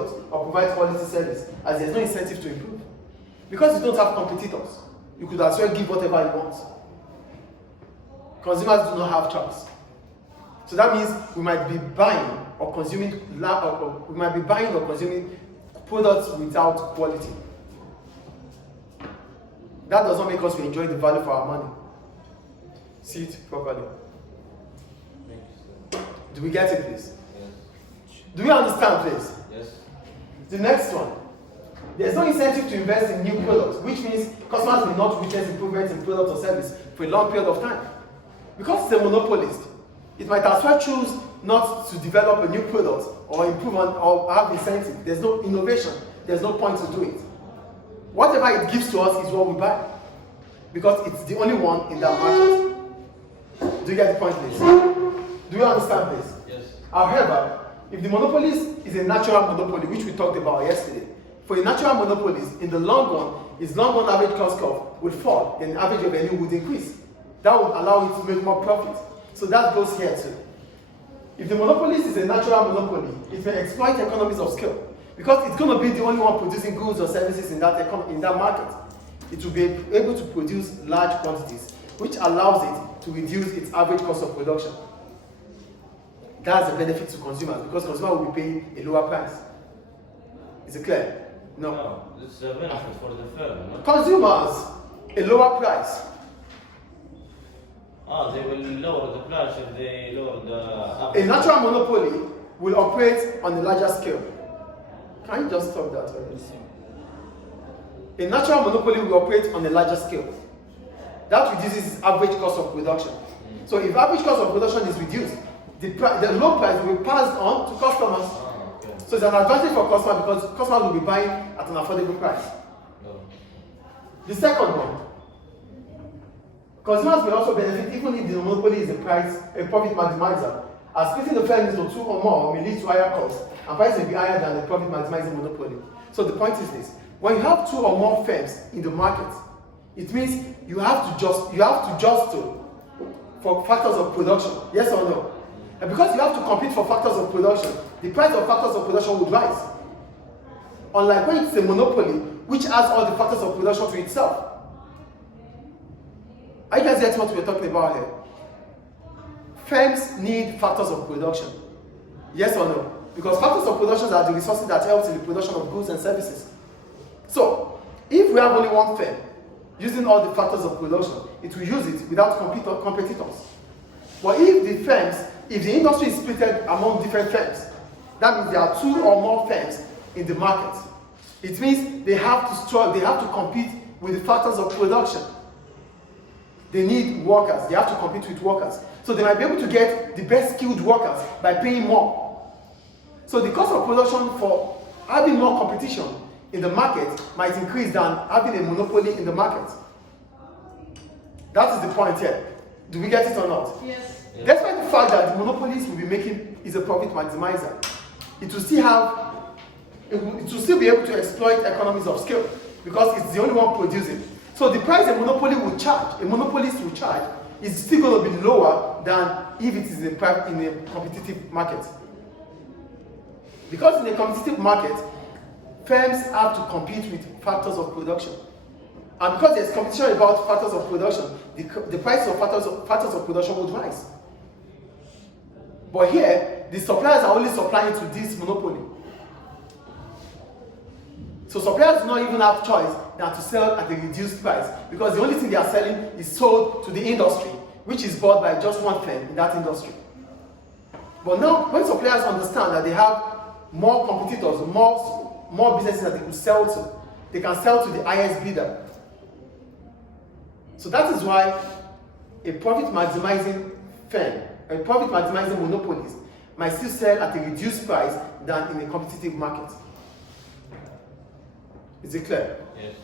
product or provide quality service, as there's no incentive to improve. Because you don't have competitors, you could as well give whatever you want. Consumers do not have choice. So that means we might be buying or consuming products without quality. That does not make us enjoy the value for our money. See it properly. Do we get it, please? Yes. Do we understand, please? Yes. The next one. There's no incentive to invest in new products, which means customers will not witness improvements in product or service for a long period of time. Because it's a monopolist, it might as well choose not to develop a new product or improve on or have incentive. There's no innovation. There's no point to do it. Whatever it gives to us is what we buy. Because it's the only one in that market. Do you get the point, please? Do you understand, please? Yes. However, if the monopolist is a natural monopoly, which we talked about yesterday, for a natural monopolist, in the long run, its long run average cost curve would fall, and the average revenue would increase. That would allow it to make more profit. So that goes here too. If the monopolist is a natural monopoly, it may exploit economies of scale, because it's going to be the only one producing goods or services in that market. It will be able to produce large quantities, which allows it to reduce its average cost of production. That's a benefit to consumers, because consumers will be paying a lower price. Is it clear? No. No, this is a benefit for the firm, no? Consumers, a lower price. They will lower the price if they lower the... A natural monopoly will operate on a larger scale. Can you just stop that? A natural monopoly will operate on a larger scale. That reduces its average cost of production. So if average cost of production is reduced, the low price will be passed on to customers. Okay. So it's an advantage for customers, because customers will be buying at an affordable price. No. The second one, consumers will also benefit even if the monopoly is a profit maximizer, as splitting the firm into two or more may lead to higher costs, and price may be higher than the profit maximizing monopoly. So the point is this: when you have two or more firms in the market, it means you have to adjust for factors of production. Yes or no? And because you have to compete for factors of production, the price of factors of production would rise. Unlike when it's a monopoly, which has all the factors of production to itself. Are you guys getting what we're talking about here? Firms need factors of production. Yes or no? Because factors of production are the resources that help in the production of goods and services. So, if we have only one firm using all the factors of production, it will use it without competitors. But if the industry is split among different firms, that means there are two or more firms in the market. It means they have to struggle, they have to compete with the factors of production. They need workers, they have to compete with workers. So they might be able to get the best skilled workers by paying more. So the cost of production for having more competition in the market might increase than having a monopoly in the market. That is the point here. Do we get it or not? Yes. Despite the fact that the monopolist will be making is a profit maximizer, it will still be able to exploit economies of scale, because it's the only one producing. So the price a monopolist will charge, is still going to be lower than if it is in a competitive market. Because in a competitive market, firms have to compete with factors of production. And because there's competition about factors of production, the price of factors of production would rise. But here, the suppliers are only supplying to this monopoly. So suppliers do not even have choice than to sell at a reduced price, because the only thing they are selling is sold to the industry, which is bought by just one firm in that industry. But now, when suppliers understand that they have more competitors, more businesses that they could sell to, they can sell to the highest bidder. So that is why a profit maximizing firm, a profit maximizing monopolist might still sell at a reduced price than in a competitive market. Is it clear? Yes.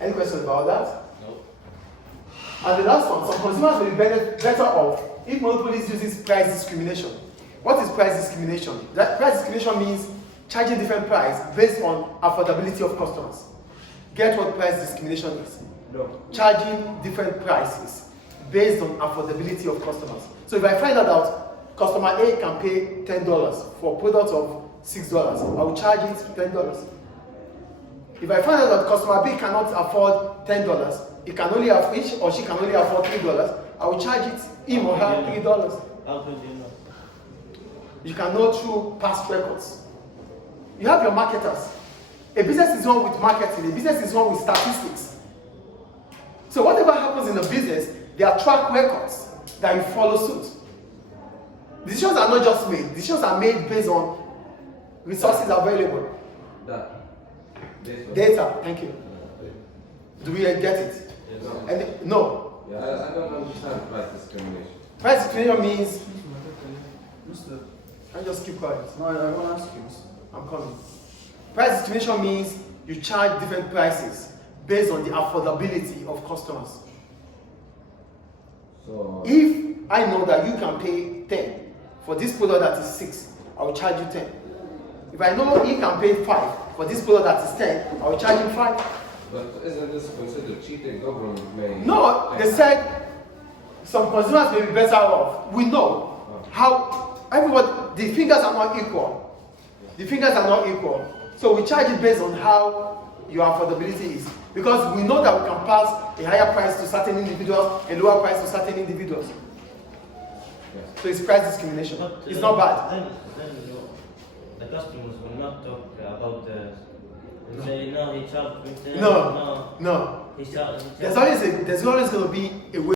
Any questions about that? No. And the last one, some consumers will be better off if monopolist uses price discrimination. What is price discrimination? That price discrimination means charging different price based on affordability of customers. Get what price discrimination is? No. Charging different prices based on affordability of customers. So if I find out that customer A can pay $10 for products of $6, I will charge it $10. If I find out that customer B cannot afford $10, he or she can only afford $3, I will charge it him or her $3. How could you know? You can know through past records. You have your marketers. A business is one with marketing, a business is one with statistics. So whatever happens in a business, there are track records that you follow suit. Decisions are not just made, decisions are made based on resources available. Data, thank you. Do we get it? Yes. No. Yeah, I don't understand price discrimination. Price discrimination means, Mr. I just keep quiet. No, I want to ask you. I'm coming. Price discrimination means you charge different prices based on the affordability of customers. So, If I know that you can pay 10 for this product that is 6, I will charge you 10. If I know he can pay 5 for this product that is 10, I will charge him 5. but isn't this considered cheating? Government may. No, they said some consumers may be better off. We know how everybody, the fingers are not equal. The fingers are not equal. So we charge it based on how your affordability is. Because we know that we can pass a higher price to certain individuals, a lower price to certain individuals. Yes. So it's price discrimination. But, It's not bad. Then the customers will not talk about the. They say no, he charged me 10. No. He charged. There's always going to be a way.